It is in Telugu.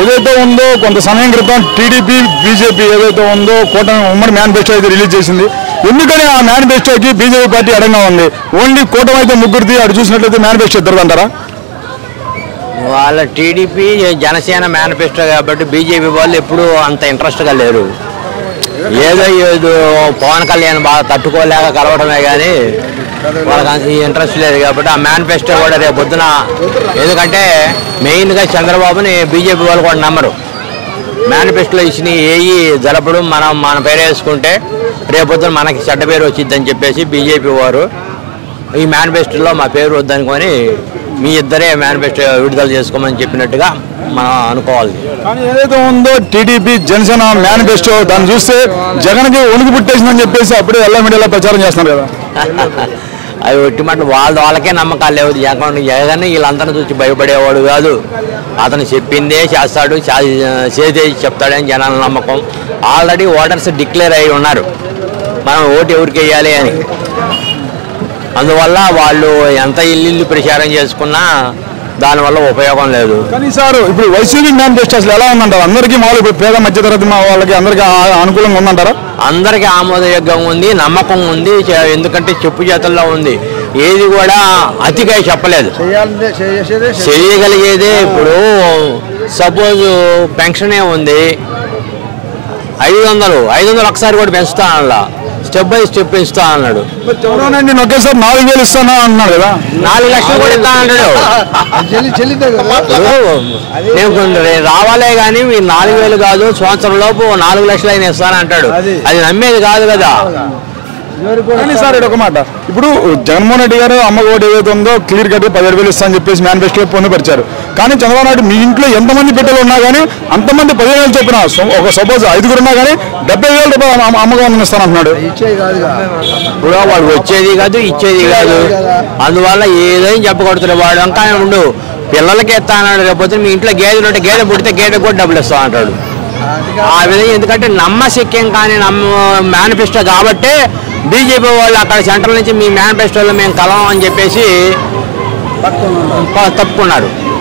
ఏదైతే ఉందో కొంత సమయం క్రితం టీడీపీ బీజేపీ ఏదైతే ఉందో కూటమి ఉమ్మడి మేనిఫెస్టో అయితే రిలీజ్ చేసింది. ఎందుకని ఆ మేనిఫెస్టోకి బీజేపీ పార్టీ అడంగా ఉంది? ఓన్లీ కూటమి అయితే ముగ్గురిది, అటు చూసినట్లయితే మేనిఫెస్టో ఇద్దరు అంటారా? వాళ్ళ టీడీపీ జనసేన మేనిఫెస్టో కాబట్టి బీజేపీ వాళ్ళు ఎప్పుడూ అంత ఇంట్రెస్ట్గా లేరు. ఏదో పవన్ కళ్యాణ్ బాగా తట్టుకోలేక కలవడమే కానీ వాళ్ళకి అంత ఇంట్రెస్ట్ లేదు కాబట్టి ఆ మేనిఫెస్టో కూడా రేపు పొద్దున, ఎందుకంటే మెయిన్గా చంద్రబాబుని బీజేపీ వాళ్ళు కూడా నమ్మరు. మేనిఫెస్టోలో ఇచ్చిన ఏవి జరపడం మన పేరు వేసుకుంటే రేపొద్దున మనకి చెడ్డ పేరు వచ్చిద్దని చెప్పేసి బీజేపీ వారు ఈ మేనిఫెస్టోలో మా పేరు వద్దనుకొని మీ ఇద్దరే మేనిఫెస్టో విడుదల చేసుకోమని చెప్పినట్టుగా మనం అనుకోవాలి. కానీ ఏదైతే ఉందో టీడీపీ జనసేన మేనిఫెస్టో దాన్ని చూస్తే జగన్కి వణుకు పుట్టేసిందని చెప్పేసి అప్పుడే ఎల్ల మీడియాలో ప్రచారం చేస్తున్నారు కదా. అవి ఒట్టిమాట వాళ్ళకే నమ్మకాలు లేవు. జగన్ వీళ్ళందరినీ చూసి భయపడేవాడు కాదు. అతను చెప్పిందే చేస్తాడు, చేసేది చెప్తాడని జనాల నమ్మకం. ఆల్రెడీ ఓటర్స్ డిక్లేర్ అయి ఉన్నారు మనం ఓటు ఎవరికి వేయాలి అని. అందువల్ల వాళ్ళు ఎంత ఇల్లు ప్రచారం చేసుకున్నా దానివల్ల ఉపయోగం లేదు. కానీ సార్ ఇప్పుడు వైసీపీ మేనిఫెస్టో అసలు ఎలా ఉందంటారు? అందరికీ మామూలు పేద మధ్యతరగతి వాళ్ళకి అందరికీ అనుకూలంగా ఉందంటారా? అందరికీ ఆమోదయోగ్యంగా ఉంది, నమ్మకం ఉంది. ఎందుకంటే చెప్పు చేతుల్లో ఉంది. ఏది కూడా అతిగా చెప్పలేదు, చేయగలిగేదే. ఇప్పుడు సపోజ్ పెన్షనే ఉంది 500 ఒకసారి కూడా పెంచుతా అలా స్టెప్ బై స్టెప్ ఇస్తా అన్నాడు. నేను ఒకేసారి 4,000 ఇస్తాను అన్నాడు కదా. 4 లక్షలు కూడా ఇస్తా అన్నాడు. నేను రావాలే కానీ మీరు 4,000 కాదు, సంవత్సరం లోపు 4 లక్షలు అయినా ఇస్తానంటాడు. అది నమ్మేది కాదు కదా. కానీ సార్ ఇది ఒక మాట, ఇప్పుడు జగన్మోహన్ రెడ్డి గారు అమ్మ ఓటు ఏదైతే ఉందో క్లియర్ కట్ 17,000 ఇస్తా అని చెప్పేసి మేనిఫెస్టో పొందుపరిచారు. కానీ చంద్రబాబు నాయుడు మీ ఇంట్లో ఎంతమంది బిడ్డలు ఉన్నా కానీ అంతమంది 15,000 చొప్పున ఒక సపోజ్ 5గురు ఉన్నా కానీ 70,000 రూపాయలు అమ్మకం ఇస్తానంటున్నాడు. ఇప్పుడు వాడు వచ్చేది కాదు, ఇచ్చేది కాదు. అందువల్ల ఏదైనా చెప్పకూడదు. వాడు ఇంకా ఉండు పిల్లలకి ఇస్తా అన్నాడు. రేపు మీ ఇంట్లో గేదెలు ఉంటే గేదె పుడితే గేదె కూడా డబ్బులు ఇస్తా అంటాడు. ఆ విధంగా ఎందుకంటే నమ్మశక్యం కానీ మేనిఫెస్టో కాబట్టి బీజేపీ వాళ్ళు అక్కడ సెంట్రల్ నుంచి మీ మేనిఫెస్టోలో మేము కలవం అని చెప్పేసి తప్పుకున్నారు.